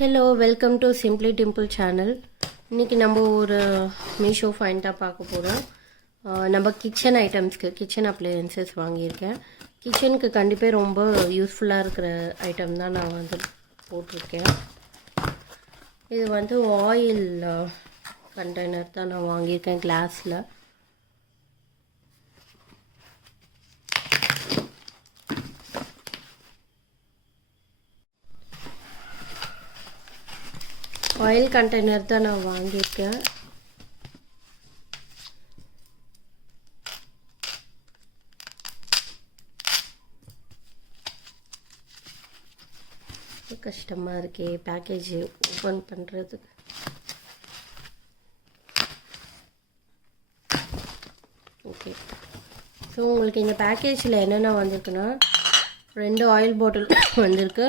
Hello welcome to simply Dimple channel. இன்றைக்கி நம்ம ஒரு மீஷோ ஃபைண்டாக பார்க்க போகிறோம். நம்ம கிச்சன் ஐட்டம்ஸ்க்கு கிச்சன் அப்ளையன்சஸ் வாங்கியிருக்கேன். கிச்சனுக்கு கண்டிப்பாக ரொம்ப யூஸ்ஃபுல்லாக இருக்கிற ஐட்டம் தான் நான் வந்து போட்டிருக்கேன். இது வந்து ஆயில் கண்டெய்னர் தான் நான் வாங்கியிருக்கேன் கிளாஸில். ஆயில் கண்டெய்னர் தான் நான் வாங்கியிருக்கேன். கஷ்டமாக இருக்கே பேக்கேஜ் ஓப்பன் பண்ணுறது. ஓகே, ஸோ உங்களுக்கு இந்த பேக்கேஜில் என்னென்ன வந்திருக்குன்னா 2 ஆயில் பாட்டில் வந்திருக்கு.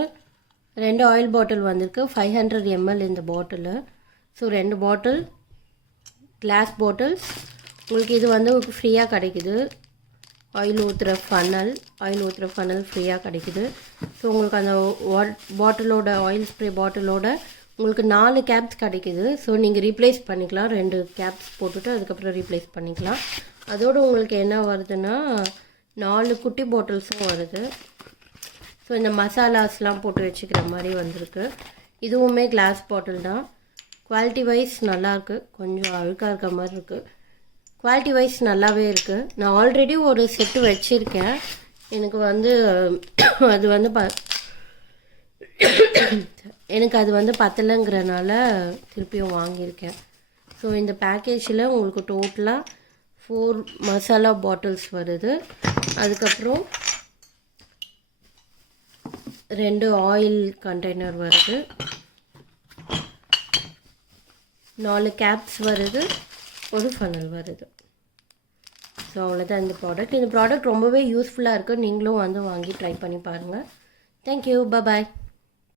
2 ஆயில் பாட்டில் வந்திருக்கு. 500 ml இந்த பாட்டிலு. ஸோ 2 பாட்டில் கிளாஸ் பாட்டில்ஸ். உங்களுக்கு இது வந்து ஃப்ரீயாக கிடைக்குது. ஆயில் ஊற்றுற ஃபனல் ஃப்ரீயாக கிடைக்குது. ஸோ உங்களுக்கு அந்த பாட்டிலோட ஆயில் ஸ்ப்ரே பாட்டிலோட உங்களுக்கு 4 கேப்ஸ் கிடைக்குது. ஸோ நீங்கள் ரீப்ளேஸ் பண்ணிக்கலாம். 2 கேப்ஸ் போட்டுட்டு அதுக்கப்புறம் ரீப்ளேஸ் பண்ணிக்கலாம். அதோடு உங்களுக்கு என்ன வருதுன்னா 4 குட்டி பாட்டில்ஸும் வருது. ஸோ இந்த மசாலாஸ்லாம் போட்டு வச்சுக்கிற மாதிரி வந்திருக்கு. இதுவுமே கிளாஸ் பாட்டில் தான். குவாலிட்டி வைஸ் நல்லாயிருக்கு. கொஞ்சம் அழுக்காக இருக்க மாதிரி இருக்குது. குவாலிட்டி வைஸ் நல்லாவே இருக்குது. நான் ஆல்ரெடி ஒரு செட்டு வச்சுருக்கேன். எனக்கு வந்து அது வந்து பத்தலைங்கிறனால திருப்பியும் வாங்கியிருக்கேன். ஸோ இந்த பேக்கேஜில் உங்களுக்கு டோட்டலாக 4 மசாலா பாட்டில்ஸ் வருது. அதுக்கப்புறம் 2 ஆயில் கண்டெய்னர் வருது. 4 கேப்ஸ் வருது. ஒரு ஃபனல் வருது. ஸோ அவ்வளோதான் இந்த ப்ராடக்ட். இந்த ப்ராடக்ட் ரொம்பவே யூஸ்ஃபுல்லாக இருக்குது. நீங்களும் வந்து வாங்கி ட்ரை பண்ணி பாருங்கள். தேங்க்யூ, பாய்.